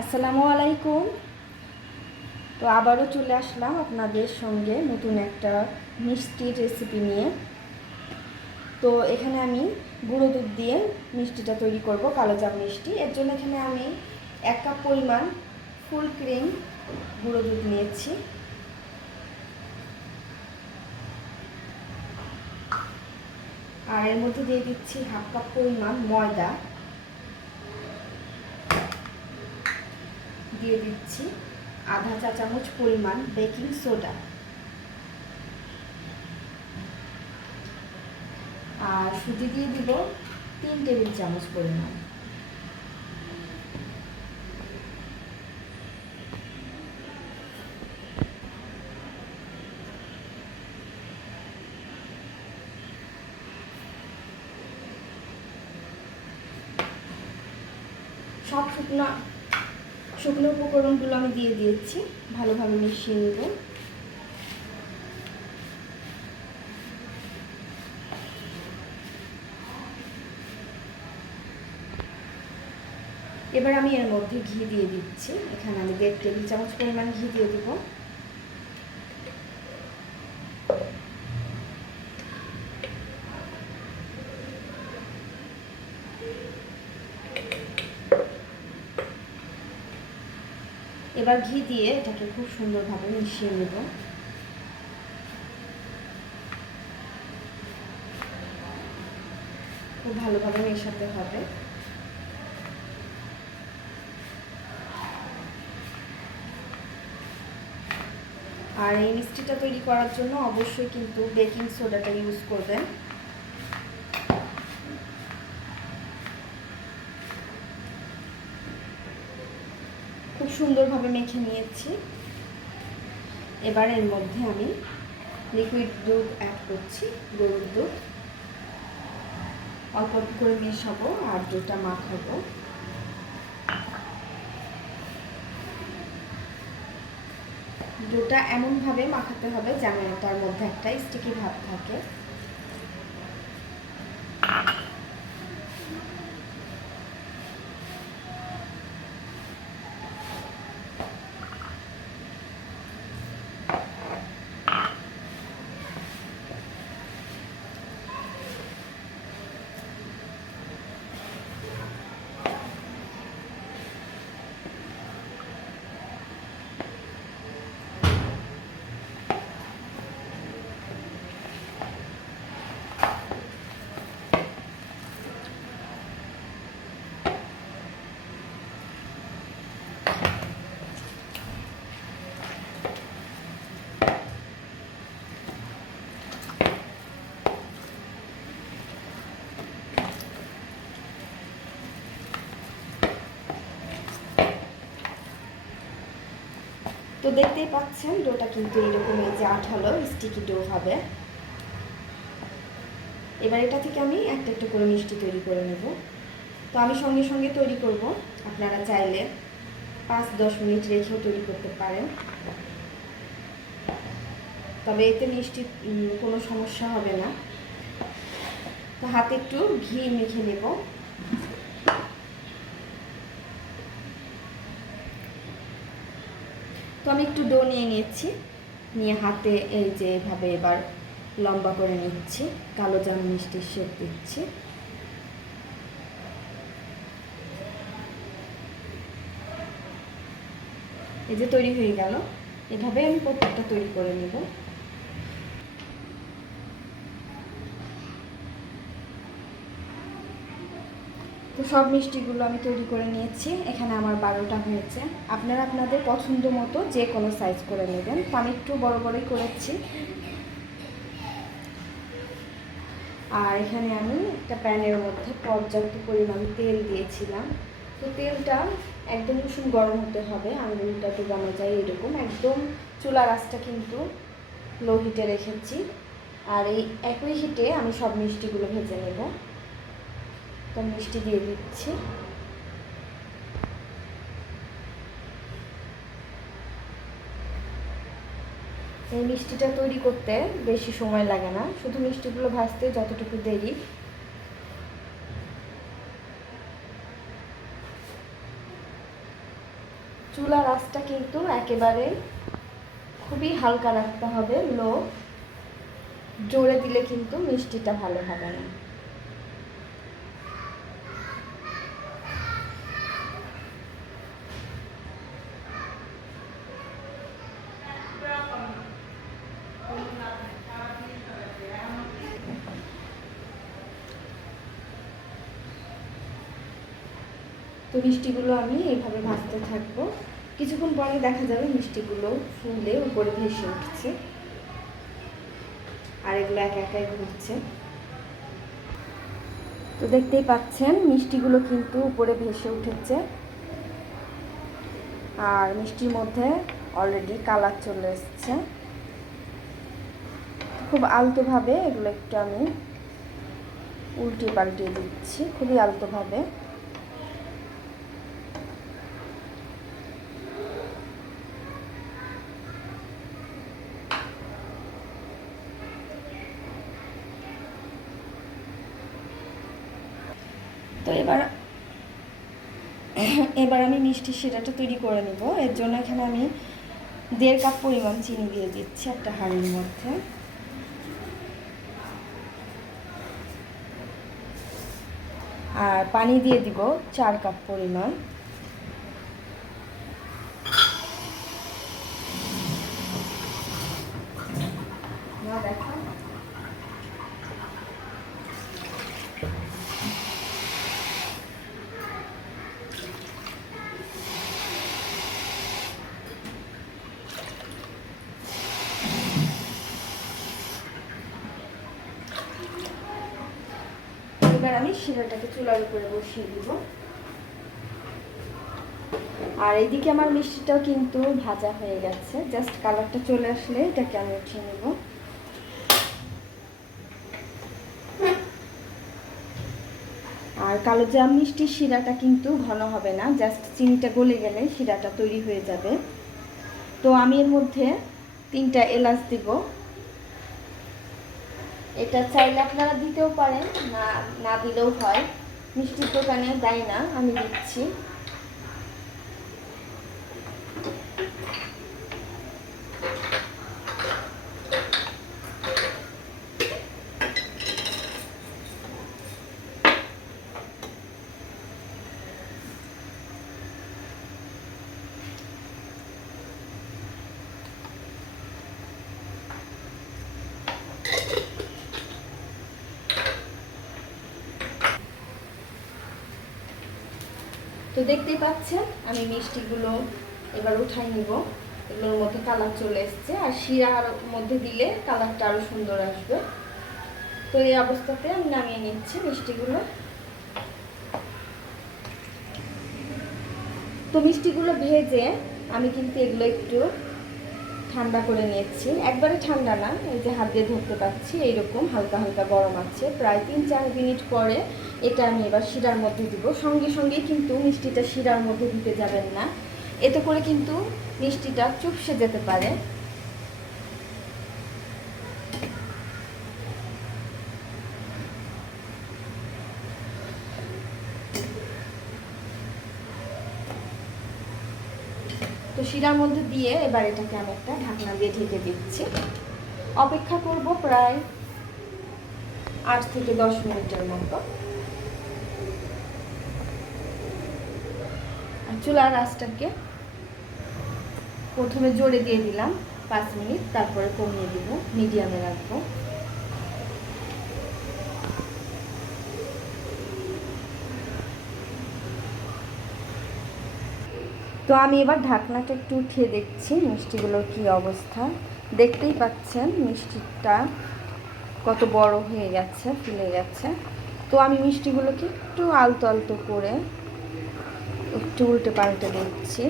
আসসালামু আলাইকুম। তো আবারও চলে আসলাম আপনাদের সঙ্গে নতুন একটা মিষ্টির রেসিপি নিয়ে। তো এখানে আমি গুঁড়ো দুধ দিয়ে মিষ্টিটা তৈরি করব, কালো জাম মিষ্টি। এর জন্য এখানে আমি 1 কাপ পরিমাণ ফুল ক্রিম গুঁড়ো দুধ নিয়েছি। আর এর মধ্যে দিয়ে দিচ্ছি 1/2 কাপ পরিমাণ ময়দা, দিয়ে দিচ্ছি আধা চা চামচ পরিমাণ বেকিং সোডা, আর সুজি দিয়ে দিব 3 টেবিল চামচ পরিমাণ। সব শুকনো উপকরণগুলো আমি দিয়ে দিয়েছি, ভালোভাবে মিশিয়ে নেব। এবার আমি এর মধ্যে ঘি দিয়ে দিচ্ছি। এখানে আমি 1.5 টেবিল চামচ পরিমাণ ঘি দিয়ে দিব। এবার ঘি দিয়ে এটাকে খুব সুন্দরভাবে মিশিয়ে নেব। খুব ভালোভাবে মেশাতে হবে। আর এই মিষ্টিটা তৈরি করার জন্য অবশ্যই কিন্তু বেকিং সোডাটা ইউজ করবেন। খুব সুন্দরভাবে মেখে নিয়েছি। এবার এর মধ্যে আমি লিকুইড দুধ অ্যাড করছি, গরুর দুধ। অল্প অল্প করে মেশাবো আর দুধটা মাখাবো। দুধটা এমনভাবে মাখাতে হবে যেন এটার মধ্যে একটা স্টিকি ভাব থাকে। তো দেখতেই পাচ্ছেন ডোটা কিন্তু এরকম এই যে আঠালো স্টিকি ডো হবে। এবার এটা থেকে আমি একটা একটা করে মিষ্টি তৈরি করে নেব। তো আমি সঙ্গে সঙ্গে তৈরি করব, আপনারা চাইলে 5-10 মিনিট রেখেও তৈরি করতে পারেন, তবে এতে মিষ্টি কোনো সমস্যা হবে না। তো হাতে একটু ঘি মেখে নেব। তো আমি একটু ডো নিয়ে নিয়েছি, নিয়ে হাতে এই যে এভাবে এবার লম্বা করে নিচ্ছি, কালো জাম মিষ্টির শেপ দিচ্ছি। এই যে তৈরি হয়ে গেল। এভাবে আমি প্রত্যেকটা তৈরি করে নেব। তো সব মিষ্টিগুলো আমি তৈরি করে নিয়েছি। এখানে আমার 12টা হয়েছে। আপনারা আপনাদের পছন্দ মতো যে কোনো সাইজ করে নেবেন। তো আমি একটু বড় বড়ই করেছি। আর এখানে আমি একটা প্যানের মধ্যে পর্যাপ্ত পরিমাণ তেল দিয়েছিলাম। তো তেলটা একদম কুসুম গরম হতে হবে, আঙুলটা ডুবানো যায় এরকম। একদম চুলার আঁচটা কিন্তু লো হিটে রেখেছি। আর এই একই হিটে আমি সব মিষ্টিগুলো ভেজে নেব। তো মিষ্টি দিয়ে দিচ্ছি। এই মিষ্টিটা তৈরি করতে বেশি সময় লাগে না, শুধু মিষ্টিগুলো ভাজতে যতটুকু দেরি। চুলার আঁচটা কিন্তু একেবারে খুবই হালকা রাখতে হবে, লো। জোরে দিলে কিন্তু মিষ্টিটা ভালো হবে না। তো মিষ্টিগুলো আমি এইভাবে ভাজতে থাকবো। কিছুক্ষণ পরে দেখা যাবে মিষ্টিগুলো ফুলে উপরে ভেসে উঠছে, আর এগুলো একা একাই ঘুরছে। তো দেখতেই পাচ্ছেন মিষ্টিগুলো কিন্তু উপরে ভেসে উঠেছে, আর মিষ্টির মধ্যে অলরেডি কালার চলে এসছে। খুব আলতোভাবে এগুলো একটু আমি উল্টিয়ে পাল্টিয়ে দিচ্ছি, খুবই আলতোভাবে। তো এবার আমি মিষ্টির শিরাটা তৈরি করে নেব। এর জন্য এখানে আমি 1.5 কাপ পরিমাণ চিনি দিয়ে দিচ্ছি একটা হাঁড়ির মধ্যে। আর পানি দিয়ে দিব 4 কাপ পরিমাণ। দেখো এবার আমি শিরাটাকে চুলার উপরে বসিয়ে দিব। আর এইদিকে আমার মিষ্টিটাও কিন্তু ভাজা হয়ে গেছে, জাস্ট কালারটা চলে আসলে এটাকে আমি উঠিয়ে নেব। আর কালো জাম মিষ্টির শিরাটা কিন্তু ঘন হবে না, জাস্ট চিনিটা গলে গেলে শিরাটা তৈরি হয়ে যাবে। তো আমি এর মধ্যে 3টা এলাচ দিব। এটা চাইলে আপনারা দিতেও পারেন, না না দিলেও হয়, মিষ্টির দোকানে দেয় না, আমি দিচ্ছি। তো দেখতেই পাচ্ছেন আমি মিষ্টিগুলো এবার উঠাই নিব। এগুলোর মধ্যে কালার চলে এসছে, আর শিরার মধ্যে দিলে কালারটা আরও সুন্দর আসবে। তো এই অবস্থাতে আমি নামিয়ে নিচ্ছি মিষ্টিগুলো। তো মিষ্টিগুলো ভেজে আমি কিন্তু এগুলো একটু ঠান্ডা করে নিয়েছি, একবারে ঠান্ডা না, এই যে হাত দিয়ে ধরতে পারছি এইরকম হালকা হালকা গরম আছে। প্রায় 3-4 মিনিট পরে এটা আমি এবার শিরার মধ্যে দিব। সঙ্গে সঙ্গেই কিন্তু মিষ্টিটা শিরার মধ্যে দিতে যাবেন না, এতে করে কিন্তু মিষ্টিটা চুপসে যেতে পারে। তো শিরার মধ্যে দিয়ে এবার এটাকে আমি একটা ঢাকনা দিয়ে ঢেকে দিচ্ছি। অপেক্ষা করব প্রায় 8 থেকে 10 মিনিটের মতো। আর চুলার আঁচটাকে প্রথমে জোরে দিয়ে দিলাম 5 মিনিট, তারপরে কমিয়ে দিব, মিডিয়ামে রাখবো। তো আমি এবার ঢাকনাটা একটু উঠিয়ে দেখছি মিষ্টিগুলোর কী অবস্থা। দেখতেই পাচ্ছেন মিষ্টিটা কত বড় হয়ে গেছে, ফুলে গেছে। তো আমি মিষ্টিগুলোকে একটু আলতো আলতো করে একটু উল্টে পাল্টে দিচ্ছি।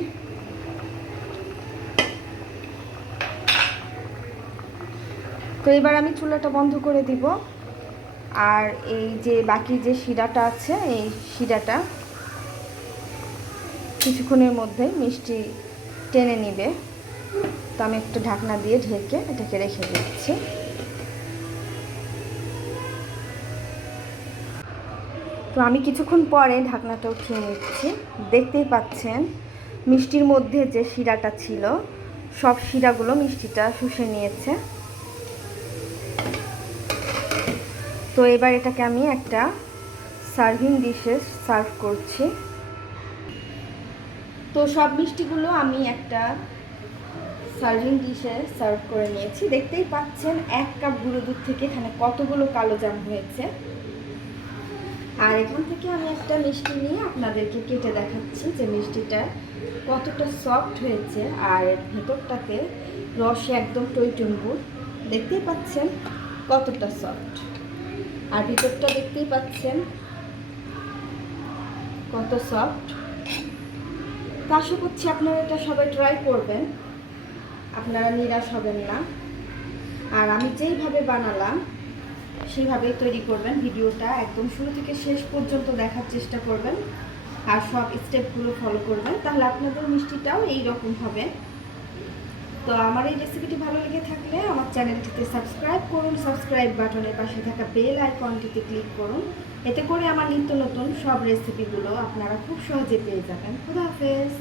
তো এবার আমি চুলাটা বন্ধ করে দিব। আর এই যে বাকি যে শিরাটা আছে, এই শিরাটা কিছুক্ষণের মধ্যে মিষ্টি টেনে নিবে। তো আমি একটু ঢাকনা দিয়ে ঢেকে এটাকে রেখে দিচ্ছি। তো আমি কিছুক্ষণ পরে ঢাকনাটা উঠিয়ে নিচ্ছি। দেখতেই পাচ্ছেন মিষ্টির মধ্যে যে শিরাটা ছিল সব শিরাগুলো মিষ্টিটা শুষে নিয়েছে। তো এবার এটাকে আমি একটা সার্ভিং ডিশে সার্ভ করছি। তো সব মিষ্টিগুলো আমি একটা সার্ভিং ডিশে সার্ভ করে নিয়েছি। দেখতেই পাচ্ছেন 1 কাপ গুঁড়ো দুধ থেকে এখানে কতগুলো কালো জাম হয়েছে। আর এখান থেকে আমি একটা মিষ্টি নিয়ে আপনাদেরকে কেটে দেখাচ্ছি যে মিষ্টিটা কতটা সফট হয়েছে, আর ভেতরটাতে রসে একদম টইটুম্বুর। দেখতেই পাচ্ছেন কতটা সফট, আর ভিতরটা দেখতেই পাচ্ছেন কত সফট। তো আশা করছি আপনারা এটা সবাই ট্রাই করবেন, আপনারা নিরাশ হবেন না। আর আমি যেইভাবে বানালাম সেইভাবেই তৈরি করবেন। ভিডিওটা একদম শুরু থেকে শেষ পর্যন্ত দেখার চেষ্টা করবেন আর সব স্টেপগুলো ফলো করবেন, তাহলে আপনাদের মিষ্টিটাও এই রকম হবে। তো আমার এই রেসিপিটি ভালো লেগে থাকলে আমার চ্যানেলটিতে সাবস্ক্রাইব করুন, সাবস্ক্রাইব বাটনের পাশে থাকা বেল আইকনটিতে ক্লিক করুন। এতে করে আমার নিত্য নতুন সব রেসিপিগুলো আপনারা খুব সহজে পেয়ে যাবেন। খুদা হাফেজ।